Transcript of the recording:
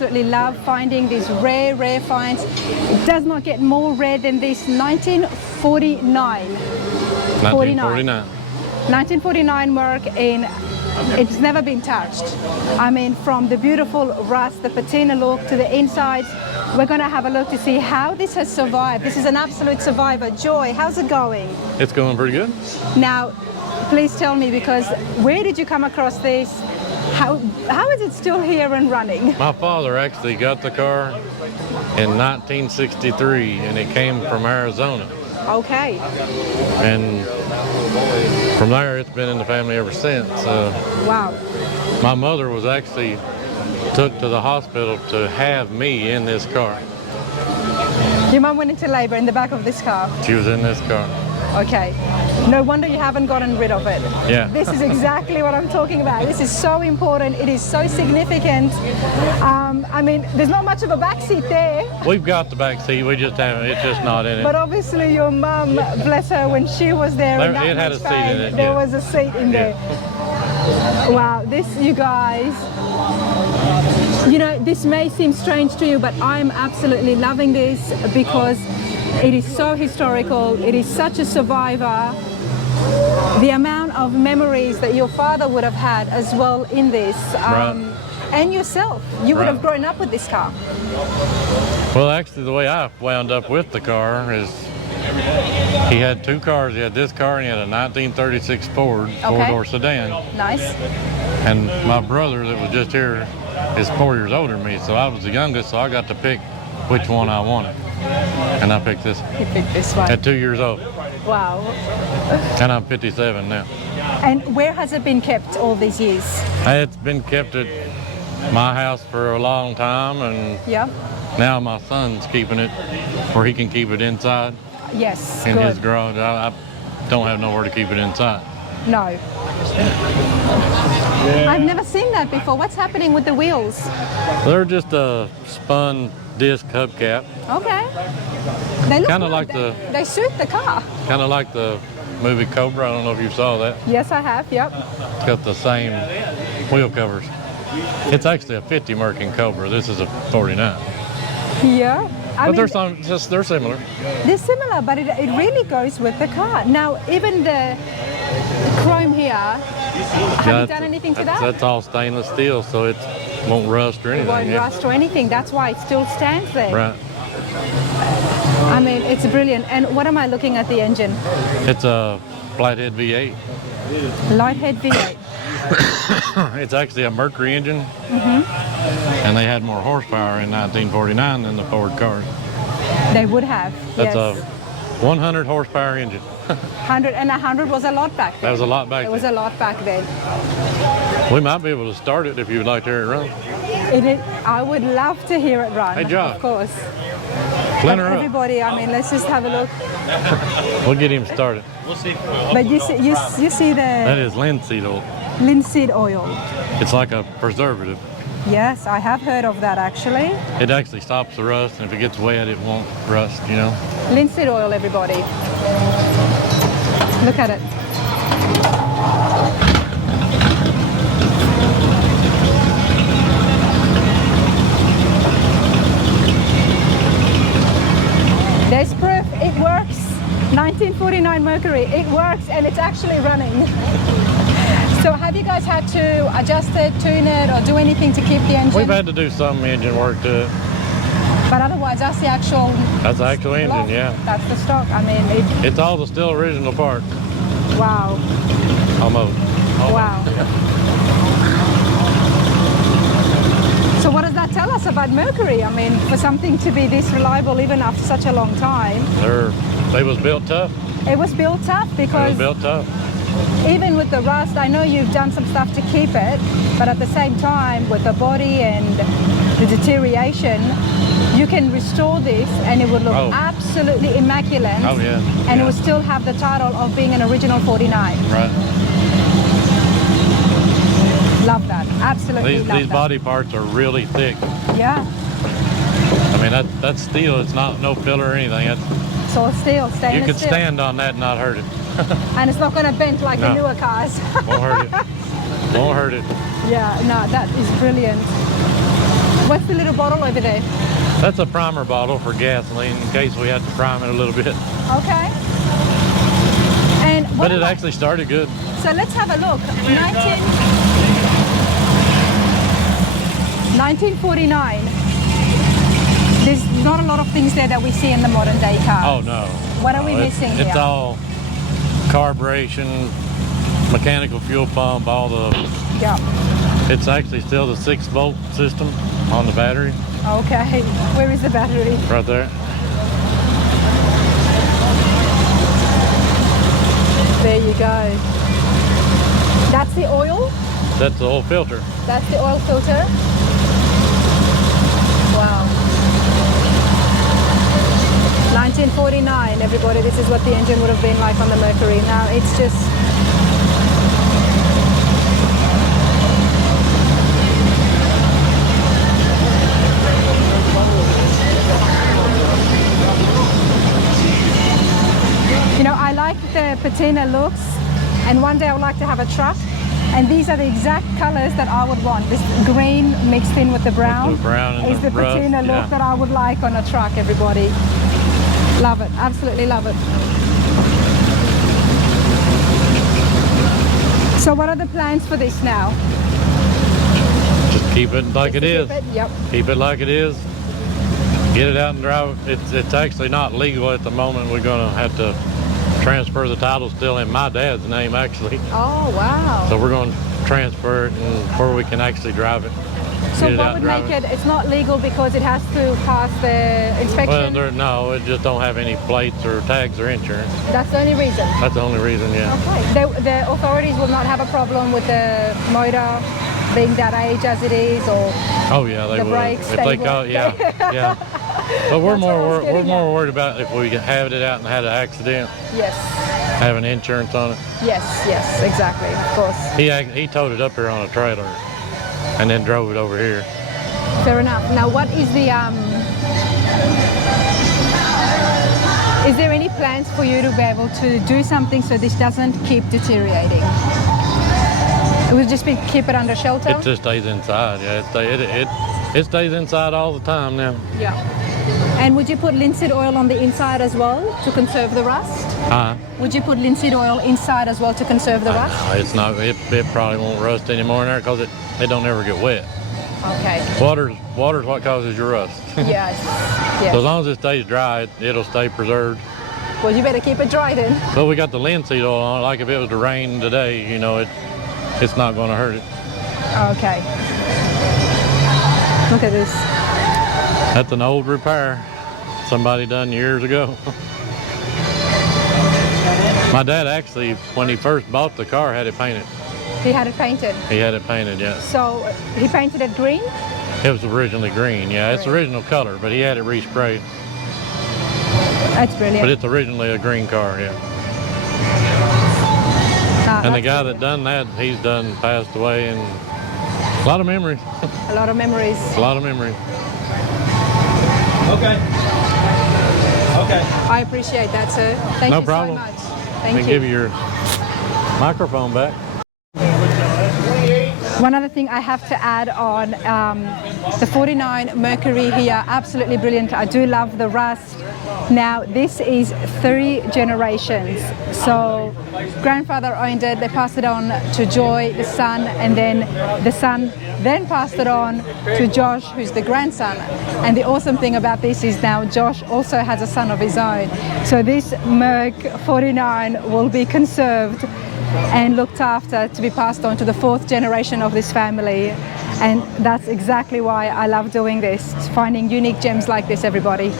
absolutely love finding these rare finds. It does not get more rare than this 1949. 1949 mark in. It's never been touched. I mean, from the beautiful rust, the patina look to the insides. We're going to have a look to see how this has survived. This is an absolute survivor. Joy, how's it going? It's going pretty good. Now, please tell me, because where did you come across this? How is it still here and running? My father actually got the car in 1963, and it came from Arizona. Okay. And from there, it's been in the family ever since. Wow. My mother was actually took to the hospital to have me in this car. Your mum went into labor in the back of this car? She was in this car. Okay. No wonder you haven't gotten rid of it. Yeah. This is exactly what I'm talking about. This is so important. It is so significant. I mean, there's not much of a back seat there. We've got the back seat. We just haven't. It's just not in it. But obviously, your mum, bless her, when she was there, It had a seat in it. There was a seat in there. Wow. This, you guys. You know, this may seem strange to you, but I'm absolutely loving this because it is so historical. It is such a survivor. The amount of memories that your father would have had as well in this, and yourself, you would have grown up with this car. Well, actually, the way I wound up with the car is he had two cars. He had this car and he had a 1936 Ford four-door sedan. Nice. And my brother that was just here is 4 years older than me, so I was the youngest, so I got to pick which one I wanted. And I picked this. You picked this one. At 2 years old. Wow. And I'm 57 now. And where has it been kept all these years? It's been kept at my house for a long time, and now my son's keeping it where he can keep it inside. Yes, in his garage. I don't have nowhere to keep it inside. No. I've never seen that before. What's happening with the wheels? They're just a spun disc hubcap. Okay. They look kind of good. like they suit the car. Kind of like the movie Cobra. I don't know if you saw that. Yes, I have. Yep. It's got the same wheel covers. It's actually a 50 Mercury Cobra. This is a 49. Yeah. But they're similar. They're similar, but it really goes with the car. Now, even the chrome here, have you done anything to that? That's all stainless steel, so it won't rust or anything. It won't rust or anything. That's why it still stands there. Right. I mean, it's brilliant. And what am I looking at the engine? It's a flathead V8. Lighthead V8. It's actually a Mercury engine, and they had more horsepower in 1949 than the Ford cars. They would have. That's a 100 horsepower engine. 100 and 100 was a lot back then. That was a lot back then. It was a lot back then. We might be able to start it if you would like to hear it run. I would love to hear it run. Hey, Josh. Of course. Everybody, I mean, let's just have a look. We'll get him started. But you see the... That is linseed oil. Linseed oil. It's like a preservative. Yes, I have heard of that actually. It actually stops the rust, and if it gets wet, it won't rust, you know. Linseed oil, everybody. Look at it. There's proof it works. 1949 Mercury, it works and it's actually running. So have you guys had to adjust it, tune it, or do anything to keep the engine? We've had to do some engine work to it. But otherwise, that's the actual... That's the actual engine, yeah. That's the stock. I mean, it's all the still original parts. Wow. Almost. Wow. So what does that tell us about Mercury? I mean, for something to be this reliable even after such a long time. They was built tough. It was built tough because... It was built tough. Even with the rust, I know you've done some stuff to keep it, but at the same time, with the body and the deterioration, you can restore this and it would look absolutely immaculate. Oh, yeah. And it would still have the title of being an original 49. Right. Love that. Absolutely love that. These body parts are really thick. Yeah. I mean, that's steel. It's not no filler or anything. It's all steel, stainless steel. You could stand on that and not hurt it. And it's not going to bend like the newer cars. Won't hurt it. Won't hurt it. Yeah, no, that is brilliant. What's the little bottle over there? That's a primer bottle for gasoline in case we have to prime it a little bit. Okay. And But it actually started good. So let's have a look. 1949. There's not a lot of things there that we see in the modern day cars. Oh no. What are we missing here? It's all carburation, mechanical fuel pump, all the... Yeah. It's actually still the 6-volt system on the battery. Okay. Where is the battery? Right there. There you go. That's the oil? That's the oil filter. That's the oil filter? Wow. 1949, everybody, this is what the engine would have been like on the Mercury. Now it's just... You know, I like the patina looks, and one day I would like to have a truck, and these are the exact colors that I would want. This green mixed in with the brown, with the brown and is the rust, patina look that I would like on a truck, everybody. Love it, absolutely love it. So what are the plans for this now? Just keep it like it is. Yep. Keep it like it is. Get it out and drive. It's actually not legal at the moment. We're going to have to transfer the title still in my dad's name, actually. Oh, wow. So we're going to transfer it and before we can actually drive it. So what would make it, it's not legal because it has to pass the inspection? Well, no, it just don't have any plates or tags or insurance. That's the only reason? That's the only reason, yeah. Okay. The authorities will not have a problem with the motor being that age as it is, or oh yeah, they the will. brakes If they call, yeah, yeah. But we're more worried about if we have it out and had an accident. Yes. Having insurance on it. Yes, yes, exactly, of course. He towed it up here on a trailer and then drove it over here. Fair enough. Now, what is the is there any plans for you to be able to do something so this doesn't keep deteriorating? It will just be keep it under shelter? It just stays inside, yeah. It stays inside all the time now. Yeah. And would you put linseed oil on the inside as well to conserve the rust? Would you put linseed oil inside as well to conserve the rust? It's not. It probably won't rust anymore in there because it don't ever get wet. Okay. Water's what causes your rust. Yes. So as long as it stays dry, it'll stay preserved. Well, you better keep it dry then. But we got the linseed oil on it. Like if it was to rain today, you know, it's not going to hurt it. Okay. Look at this. That's an old repair somebody done years ago. My dad actually, when he first bought the car, had it painted. He had it painted? He had it painted, yeah. So he painted it green? It was originally green, yeah. It's original color, but he had it resprayed. That's brilliant. But it's originally a green car, yeah. And the guy that done that, he's passed away, and a lot of memories. A lot of memories. A lot of memories. Okay. Okay. I appreciate that, sir. Thank No you problem. so much. Thank you. Give you your microphone back. One other thing I have to add on, the 49 Mercury here, absolutely brilliant. I do love the rust. Now, this is 3 generations. So, grandfather owned it, they passed it on to Joy, the son, and then the son then passed it on to Josh, who's the grandson. And the awesome thing about this is now Josh also has a son of his own. So this Merc 49 will be conserved and looked after to be passed on to the 4th generation of this family. And that's exactly why I love doing this, finding unique gems like this, everybody.